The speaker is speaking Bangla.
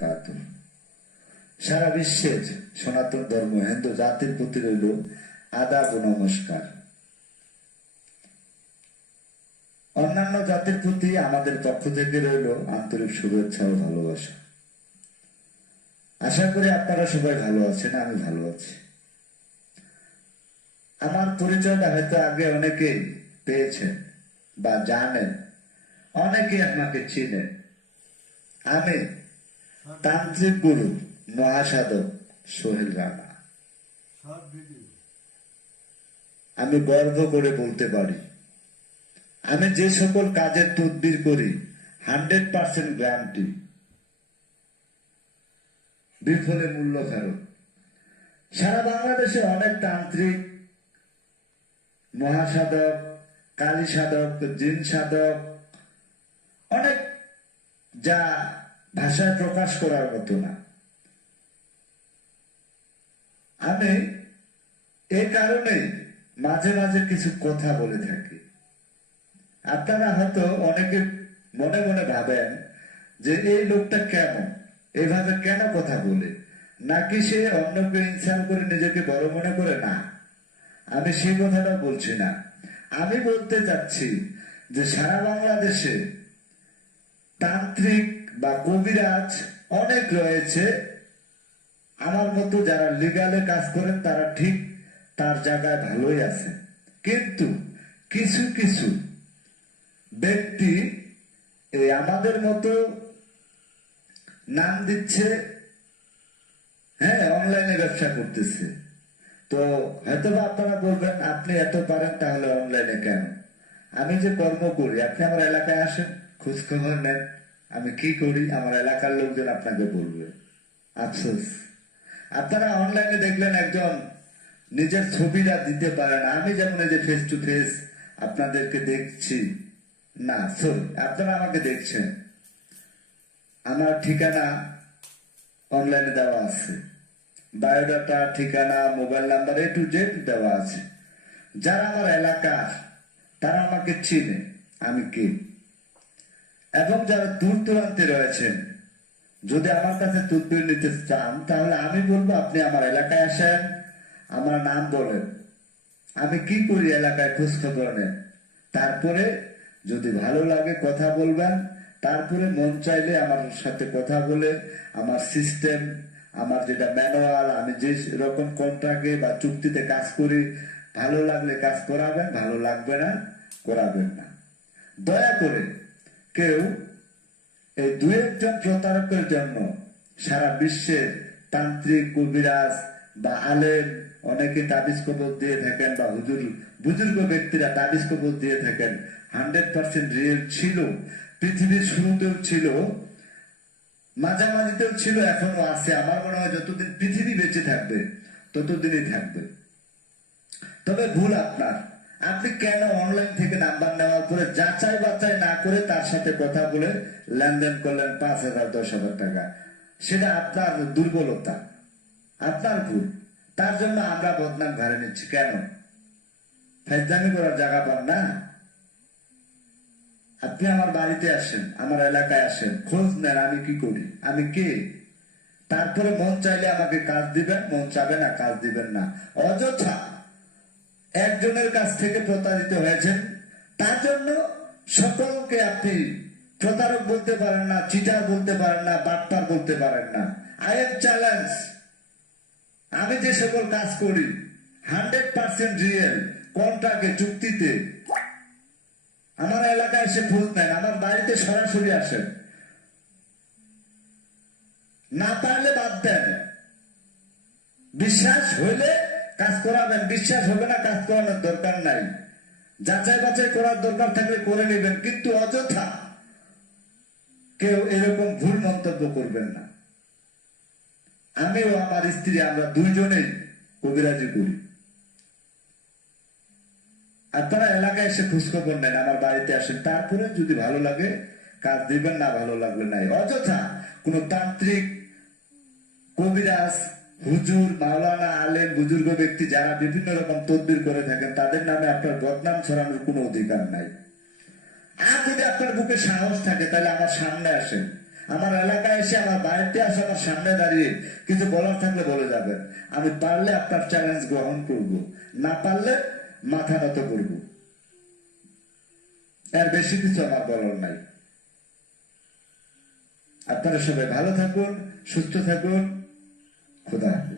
বারাকাতুহু। সারা বিশ্বের সনাতন ধর্ম হিন্দু জাতির প্রতি রইল আদাব ও নমস্কার। অন্যান্য জাতির প্রতি আমাদের পক্ষ থেকে রইল আন্তরিক শুভেচ্ছা ও ভালোবাসা। আশা করি আপনারা সবাই ভালো আছেন, আমি ভালো আছি। আমার পরিচয়টা হয়তো আগে অনেকেই পেয়েছেন বা জানেন, অনেকেই আমাকে চিনেন। আমি তান্ত্রিক গুরু মহাসাধক সোহেল রানা। আমি গর্ব করে বলতে পারি, আমি যে সকল কাজের তদবির করি 100% গ্যারান্টি, বিফলে মূল্য ফেরত। সারা বাংলাদেশে অনেক তান্ত্রিক, মহাসাধক, কালী সাধক, জিন সাধক, অনেক, যা ভাষায় প্রকাশ করার মতো না। আমি এই কারণে মাঝে মাঝে কিছু কথা বলে থাকি। আপনারা হয়তো অনেকে মনে মনে ভাবেন যে এই লোকটা কেমন, এইভাবে কেন কথা বলে, নাকি সে অন্যকে ইনসাল্ট করে নিজেকে বড় মনে করে। না, আমি সেই কথাটা বলছি না। আমি বলতে চাচ্ছি যে সারা বাংলাদেশে তান্ত্রিক বা কবিরাজ অনেক রয়েছে। আমার মতো যারা লিগালে কাজ করেন তারা ঠিক তার জায়গায় ভালোই আছে, কিন্তু কিছু কিছু ব্যক্তি এই আমাদের মতো নাম দিচ্ছে, হ্যাঁ, অনলাইনে ব্যবসা করতেছে। তো হয়তো আপনারা বলবেন আপনি এত পারেন, তাহলে অনলাইনে কেন? আমি যে কর্ম করি, আপনি আমার এলাকায় আসেন, খোঁজ খবর নেন আমি কি করি, আমার এলাকার লোকজন আপনাকে বলবে। আফসোস, আপনারা অনলাইনে দেখলেন একজন নিজের ছবিটা দিতে পারে না। আমি যেমন এই যে ফেস টু ফেস আপনাদেরকে দেখছি, না সরি, আপনারা আমাকে দেখছেন, আমার ঠিকানা অনলাইনে দেওয়া আছে, বায়োডাটা, ঠিকানা, mobile number A to Z দেওয়া আছে। যারা আমার এলাকার তারা আমাকে চিনে আমি কে। এবং যারা দূর দূরান্তে রয়েছেন, যদি আমার কাছে তদবির নিতে চান, তাহলে আমি বলবো আপনি আমার এলাকায় আসেন, আমার নাম বলেন, আমি কি করি এলাকায় খোঁজ খবর নেন। তারপরে যদি ভালো লাগে কথা বলবেন, তারপরে মন চাইলে আমার সাথে কথা বলে আমার সিস্টেম, আমার যেটা ম্যানুয়াল, আমি যে রকম কন্ট্রাক্টে বা চুক্তিতে কাজ করি, ভালো লাগলে কাজ করাবেন, ভালো লাগবে না করাবেন না। দয়া করে কেউ এই দু একজন প্রতারকের জন্য সারা বিশ্বের তান্ত্রিক, কবিরাজ বা আলেম, অনেকে তাবিজ কবজ দিয়ে থাকেন, বা বুজুর্গ ব্যক্তিরা তাবিজ কবজ দিয়ে থাকেন, 100% রিয়েল ছিল। পৃথিবীর শুরুতেও ছিল, মাঝামাঝিতেও ছিল, এখনো আছে। আমার মনে হয় যতদিন পৃথিবী বেঁচে থাকবে ততদিনই থাকবে। তবে ভুল আপনার। আপনি কেন অনলাইন থেকে নাম্বার নেওয়ার পরে যাচাই বাছাই না করে তার সাথে কথা বলে লেনদেন করলেন 5,000 10,000 টাকা? সেটা আপনার দুর্বলতা, আপনার ভুল। তার জন্য আমরা বদনাম ঘাড়ে নিচ্ছি কেন? ফাইজলামি করার জায়গা পান না? আপনি আমার বাড়িতে আসেন, আমার এলাকায় আসেন, খোঁজ নেন আমি কি করি, আমি কে। তারপরে মন চাইলে আমাকে কাজ দিবেন, মন চাবে না কাজ দিবেন না। অযথা একজনের কাছ থেকে প্রতারিত হয়েছেন, তার জন্য সকলকে আপনি প্রতারক বলতে পারেন না, চিটার বলতে পারেন না, বাটপার বলতে পারেন না। I am challenge. আমি যে সকল কাজ করি 100% রিয়েল, কন্ট্রাক্টে, চুক্তিতে, আমার এলাকায় এসে খোঁজ নেন, আমার বাড়িতে সরাসরি আসেন। না পারলে বাদ দেন। বিশ্বাস হইলে কাজ করাবেন, বিশ্বাস হবে না কাজ করানোর দরকার নাই। যাচাই বাছাই করার দরকার থাকলে করে নেবেন, কিন্তু অযথা কেউ এরকম ভুল মন্তব্য করবেন না। আমিও আমার স্ত্রী, আমরা দুইজনেই কবিরাজি করি। আপনারা এলাকায় এসে খোঁজখবর নেন, আমার বাড়িতে আসেন, তারপরে যদি ভালো লাগে কাজ দিবেন, না ভালো লাগবে নাই। অযথা কোন তান্ত্রিক, কবিরাজ, হুজুর, মাওলানা, আলেম, বুজুর্গ ব্যক্তি যারা বিভিন্ন রকম তদবির করে থাকেন, তাদের নামে আপনার বদনাম ছড়ানোর কোনো অধিকার নাই। আর যদি আপনার বুকে সাহস থাকে তাহলে আমার সামনে আসেন, আমার এলাকায় এসে আমার বাড়িতে আসে আমার সামনে দাঁড়িয়ে কিছু বলার থাকলে বলে যাবেন। আমি পারলে আপনার চ্যালেঞ্জ গ্রহণ করব, না পারলে মাথা নত করব। এর বেশি কিছু আমার বলার নাই। আপনারা সবাই ভালো থাকুন, সুস্থ থাকুন। খোদা হাফেজ।